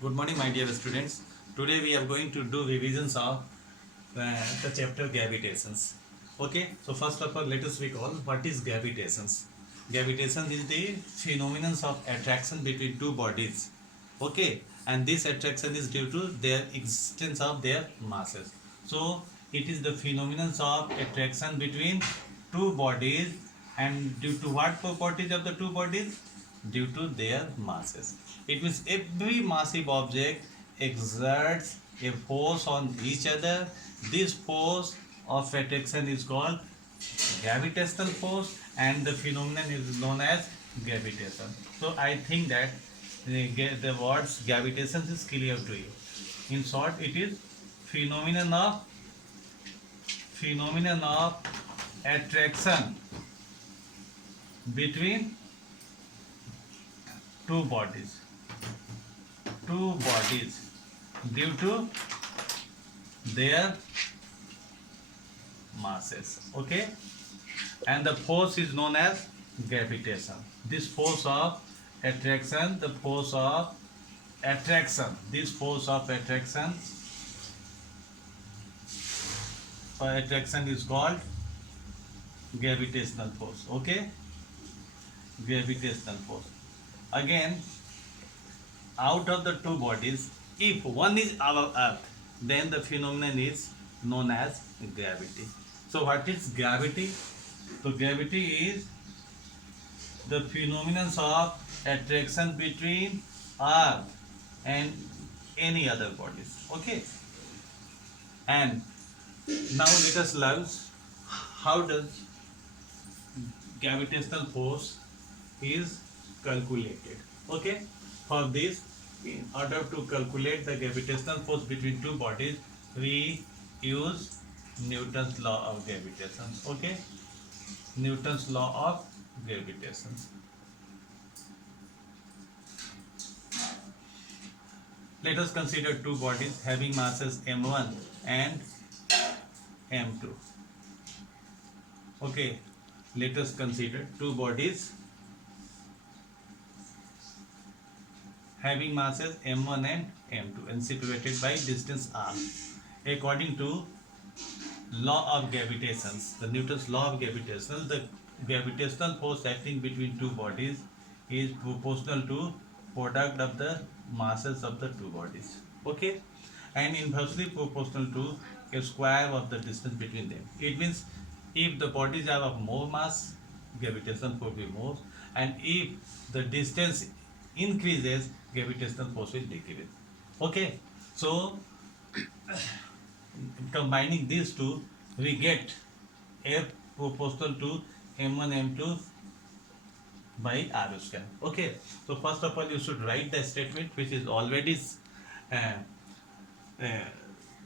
Good morning, my dear students. Today we are going to do revisions of the chapter gravitations. Okay, so first of all, let us recall what is gravitations. Gravitation is the phenomenon of attraction between two bodies. Okay, and this attraction is due to their existence of their masses. So it is the phenomenon of attraction between two bodies, and due to what properties of the two bodies? Due to their masses. It means every massive object exerts a force on each other. This force of attraction is called gravitational force, and the phenomenon is known as gravitation. So I think that the words gravitation is clear to you. In short, it is phenomenon of phenomenon of attraction between two bodies due to their masses. Okay, and the force is known as gravitation. This force of attraction, this force of attraction is called gravitational force. Okay, gravitational force. Again, out of the two bodies, if one is our earth, then the phenomenon is known as gravity. So what is gravity? So gravity is the phenomenon of attraction between earth and any other bodies. Okay, and now let us learn how does gravitational force is calculated. Okay, for this, in order to calculate the gravitational force between two bodies, we use Newton's law of gravitation. Okay, Newton's law of gravitation. Let us consider two bodies having masses m1 and m2. Okay, let us consider two bodies having masses m1 and m2 and separated by distance r. According to law of gravitation, the Newton's law of gravitation, the gravitational force acting between two bodies is proportional to product of the masses of the two bodies. Okay, and inversely proportional to a square of the distance between them. It means if the bodies are of more mass, gravitational force will be more, and if the distance increases, gravitational force will decrease. Okay, so combining these two, we get F proportional to m1 m2 by r square. Okay, so first of all, you should write the statement which is already uh, uh,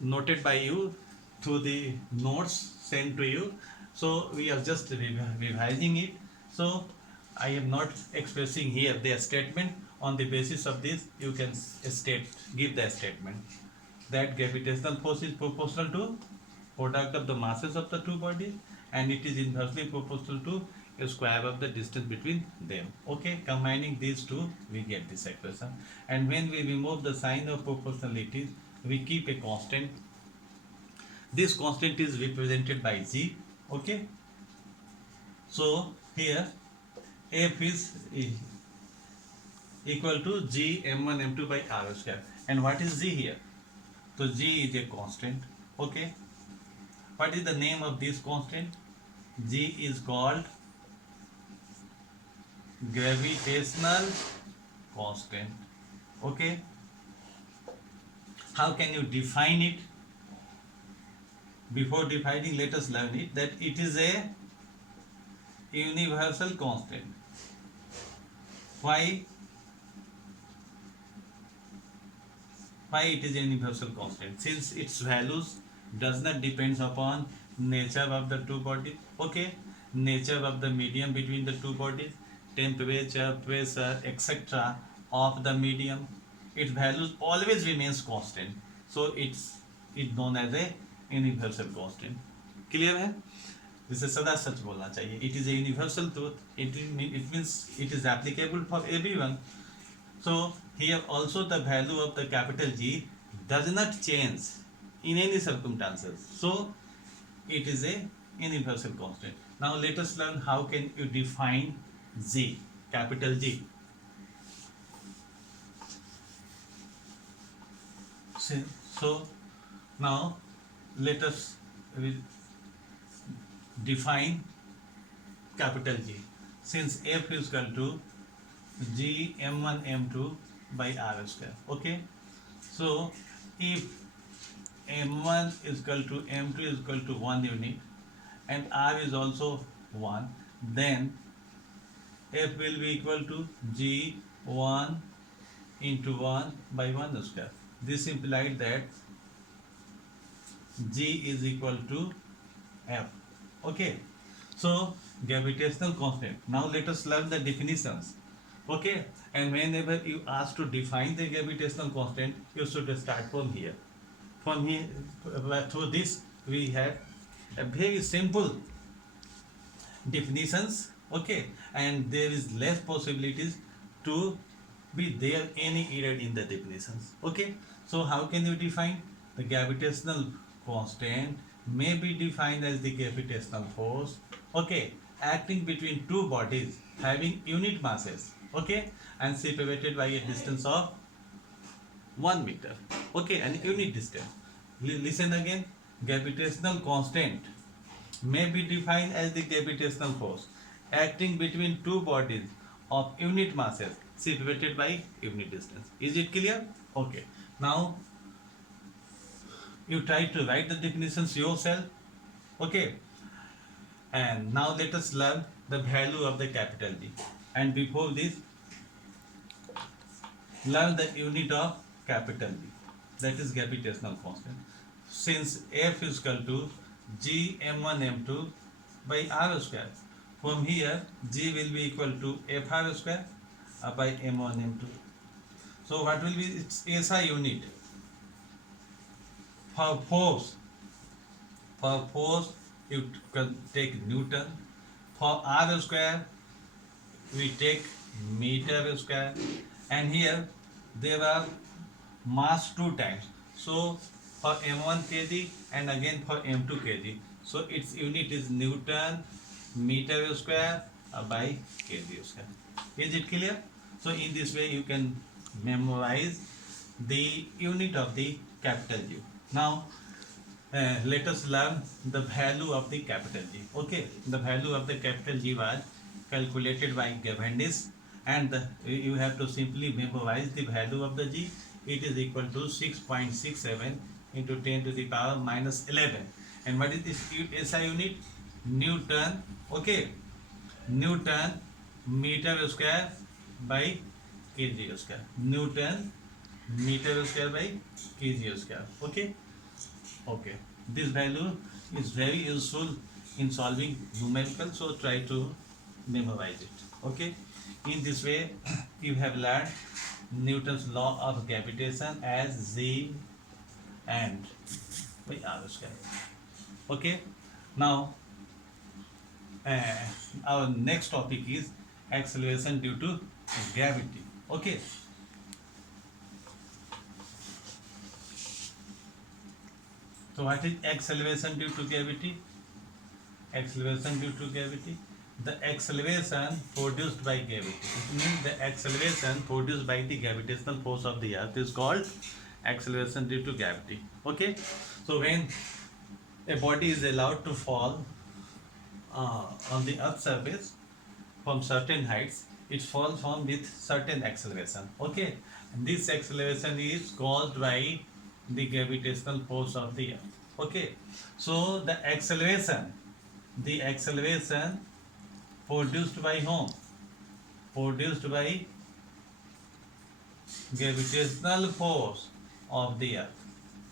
noted by you through the notes sent to you. So we are just revising it. So I am not expressing here the statement. On the basis of this, you can give the statement that gravitational force is proportional to product of the masses of the two bodies, and it is inversely proportional to a square of the distance between them. Okay, combining these two, we get this equation. And when we remove the sign of proportionality, we keep a constant. This constant is represented by g. Okay, so here f is equal to g m1 m2 by r square. And what is g here? So g is a constant. Okay, what is the name of this constant? G is called gravitational constant. Okay, how can you define it? Before defining, let us learn it that it is a universal constant. Why it is a universal constant? Since its values does not depend upon nature of the two bodies. Okay, nature of the medium between the two bodies, temperature, pressure, etc. of the medium, its values always remains constant. So it's known as a universal constant. Clear है? जिसे सदा सच बोलना चाहिए. It is a universal truth. It means it is applicable for everyone. So here also the value of the capital G does not change in any circumstances. So it is a universal constant. Now let us learn how can you define G, capital G. So now let us define capital G. Since F is equal to G m1 m2 by R square. Okay. So if m1 is equal to m2 is equal to 1 unit and R is also 1, then F will be equal to G1 into 1 by 1 square. This implied that G is equal to F. Okay. So gravitational constant. Now let us learn the definitions. Okay. And whenever you ask to define the gravitational constant, you should start from here. From here, through this we have a very simple definitions. Okay. And there is less possibilities to be there any error in the definitions. Okay. So how can you define? The gravitational constant may be defined as the gravitational force, okay, acting between two bodies having unit masses, okay, and separated by a distance of 1 meter, okay, and unit distance. Listen again. Gravitational constant may be defined as the gravitational force acting between two bodies of unit masses separated by unit distance. Is it clear? Okay. Now you try to write the definitions yourself. Okay. And now let us learn the value of the capital D. And before this, learn the unit of capital D. That is gravitational constant. Since F is equal to G m1 m2 by R square. From here, G will be equal to Fr square by m1 m2. So what will be its SI unit? For force, you can take Newton. For R square, we take meter square. And here there are mass 2 times. So for m1 kg and again for m2 kg. So its unit is Newton meter square by kg square. Is it clear? So in this way you can memorize the unit of the capital G. Now let us learn the value of the capital G. Okay, the value of the capital G was calculated by Cavendish, and you have to simply memorize the value of the G. It is equal to 6.67 into 10 to the power minus 11. And what is this SI unit? Newton. Okay, Newton meter square by kg square. Newton meter square by kg square. Okay. Okay. This value is very useful in solving numerical, so try to memorize it. Okay. In this way, you have learned Newton's law of gravitation as G and by R square. Okay. Now, our next topic is acceleration due to gravity. Okay. So what is acceleration due to gravity? Acceleration due to gravity. The acceleration produced by gravity. It means the acceleration produced by the gravitational force of the earth is called acceleration due to gravity. Okay. So when a body is allowed to fall on the earth's surface from certain heights, it falls from with certain acceleration. Okay. And this acceleration is caused by the gravitational force of the earth. Okay. So the acceleration produced by whom? Produced by gravitational force of the earth.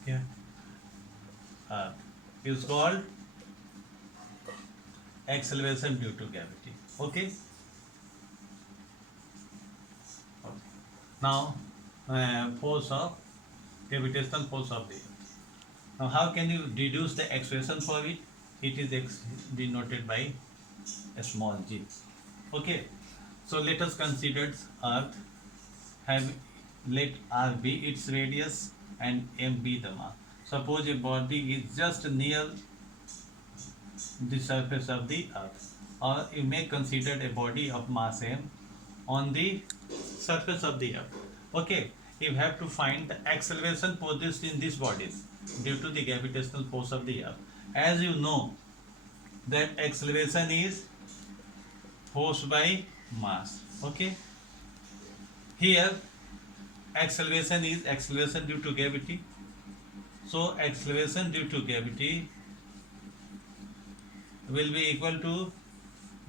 Yeah. Is called acceleration due to gravity. Okay. Now, gravitational force of the earth. Now, how can you deduce the expression for it? It is denoted by a small g. Okay. So let us consider earth let r be its radius and m be the mass. Suppose a body is just near the surface of the earth, or you may consider a body of mass m on the surface of the earth. Okay, you have to find the acceleration produced in these bodies due to the gravitational force of the earth. As you know that acceleration is force by mass. Okay, here acceleration is acceleration due to gravity. So acceleration due to gravity will be equal to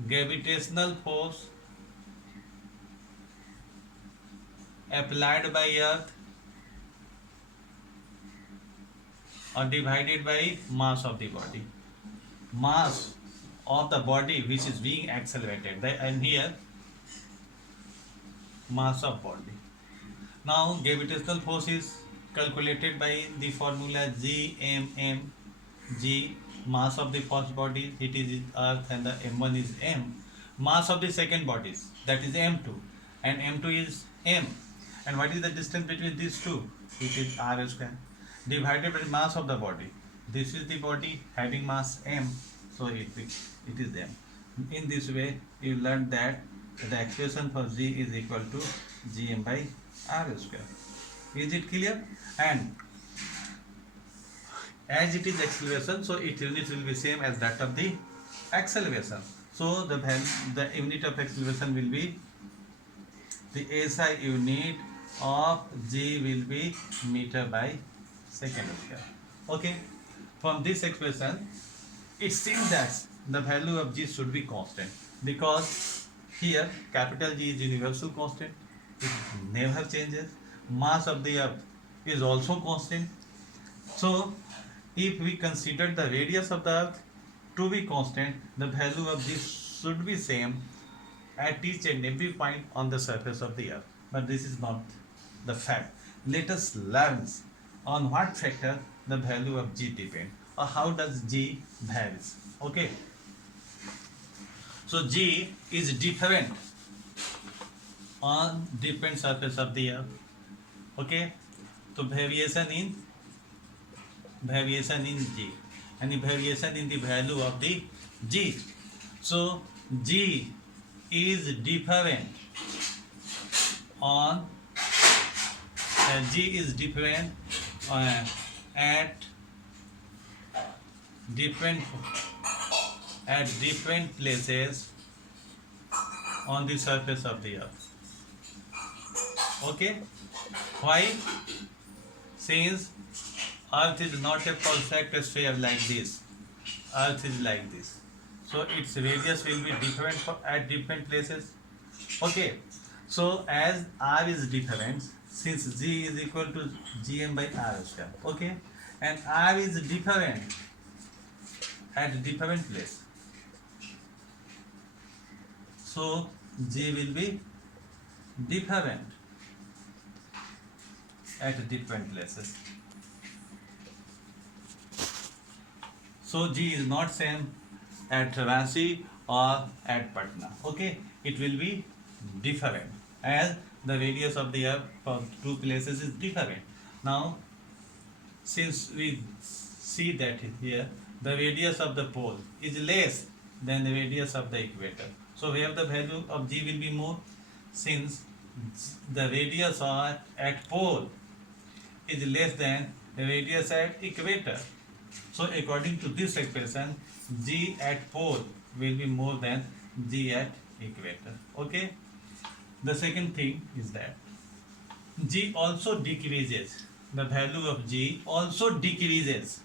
gravitational force applied by earth or divided by mass of the body. Mass of the body which is being accelerated, and here mass of body. Now gravitational force is calculated by the formula G mass of the first body, it is earth, and the m1 is m. Mass of the second bodies, that is m2, and m2 is m. And what is the distance between these two? It is r square divided by mass of the body. This is the body having mass m, so it is m. In this way you learn that the expression for g is equal to gm by r square. Is it clear? And as it is acceleration, so its unit will be same as that of the acceleration. So the unit of acceleration will be, the SI unit of g will be meter by second square. Okay, from this expression it seems that the value of g should be constant, because here capital G is universal constant, it never changes. Mass of the earth is also constant. So if we consider the radius of the earth to be constant, the value of g should be same at each and every point on the surface of the earth. But this is not the fact. Let us learn on what factor the value of g depends, or how does g varies. Okay, so g is different on different surface of the earth. Okay, so variation in g, and the variation in the value of the g. So g is different on at different places on the surface of the earth. Okay, why? Since earth is not a perfect sphere like this, earth is like this, so its radius will be different at different places. Okay, so as r is different, since g is equal to gm by r square, okay, and r is different at different place, so g will be different at different places. So G is not same at Ranchi or at Patna. Okay, it will be different as the radius of the earth for two places is different. Now, since we see that here the radius of the pole is less than the radius of the equator, so where the value of G will be more, since the radius at pole is less than the radius at equator. So according to this expression, G at pole will be more than G at equator. Okay. The second thing is that G also decreases. The value of G also decreases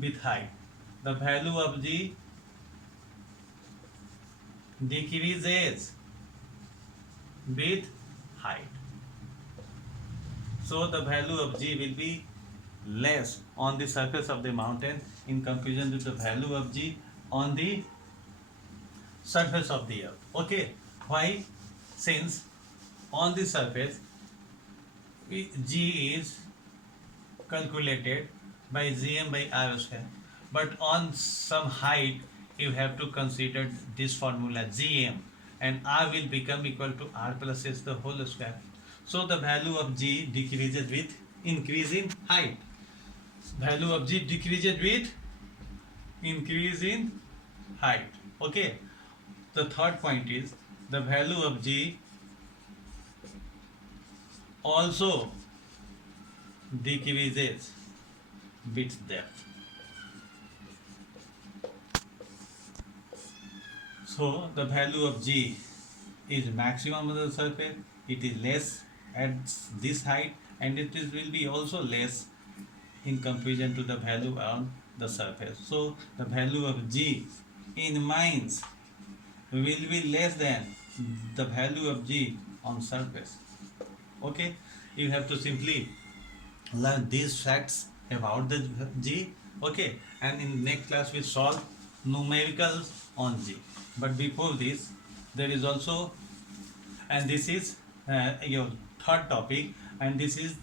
with height. The value of G decreases with height. So the value of G will be less on the surface of the mountain in comparison with the value of G on the surface of the earth. Okay, why? Since on the surface G is calculated by Gm by r square, but on some height you have to consider this formula Gm, and r will become equal to r plus s the whole square. So the value of g decreases with increase in height. Value of g decreases with increase in height. Okay. The third point is the value of g also decreases with depth. So the value of g is maximum on the surface, it is less at this height, and it is will be also less in comparison to the value on the surface. So the value of g in mines will be less than the value of g on surface. Okay, you have to simply learn these facts about the g. Okay, and in next class we solve numericals on g. But before this, there is also, and this is your third topic, and this is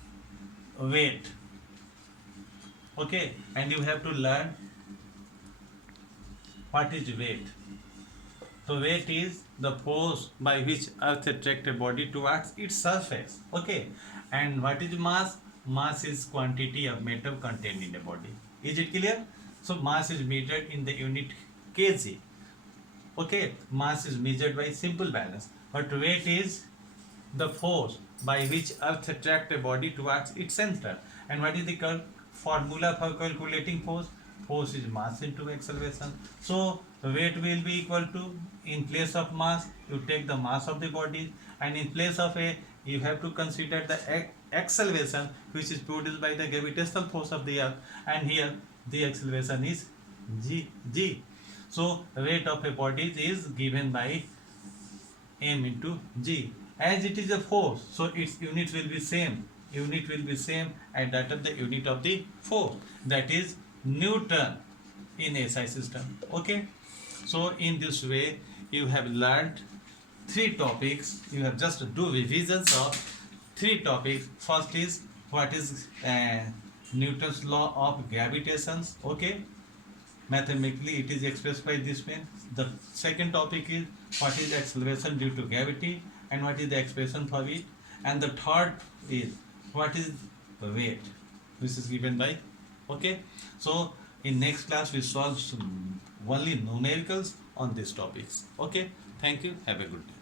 weight. Okay, and you have to learn what is weight. So weight is the force by which earth attracts a body towards its surface. Okay, and what is mass? Mass is quantity of matter contained in a body. Is it clear? So mass is measured in the unit kg. Okay, mass is measured by simple balance, but weight is the force by which earth attracts a body towards its center. And what is the formula for calculating force? Force is mass into acceleration. So weight will be equal to, in place of mass you take the mass of the body, and in place of a you have to consider the acceleration which is produced by the gravitational force of the earth, and here the acceleration is g. So weight of a body is given by m into g. As it is a force, so its unit will be same. Unit will be same, and that of the unit of the force, that is Newton in SI system. Okay. So in this way you have learned three topics. You have just do revisions of three topics. First is what is Newton's law of gravitation. Okay. Mathematically it is expressed by this way. The second topic is what is acceleration due to gravity and what is the expression for it. And the third is what is the weight. This is given by. Okay. So in next class we solve only numericals on these topics. Okay. Thank you. Have a good day.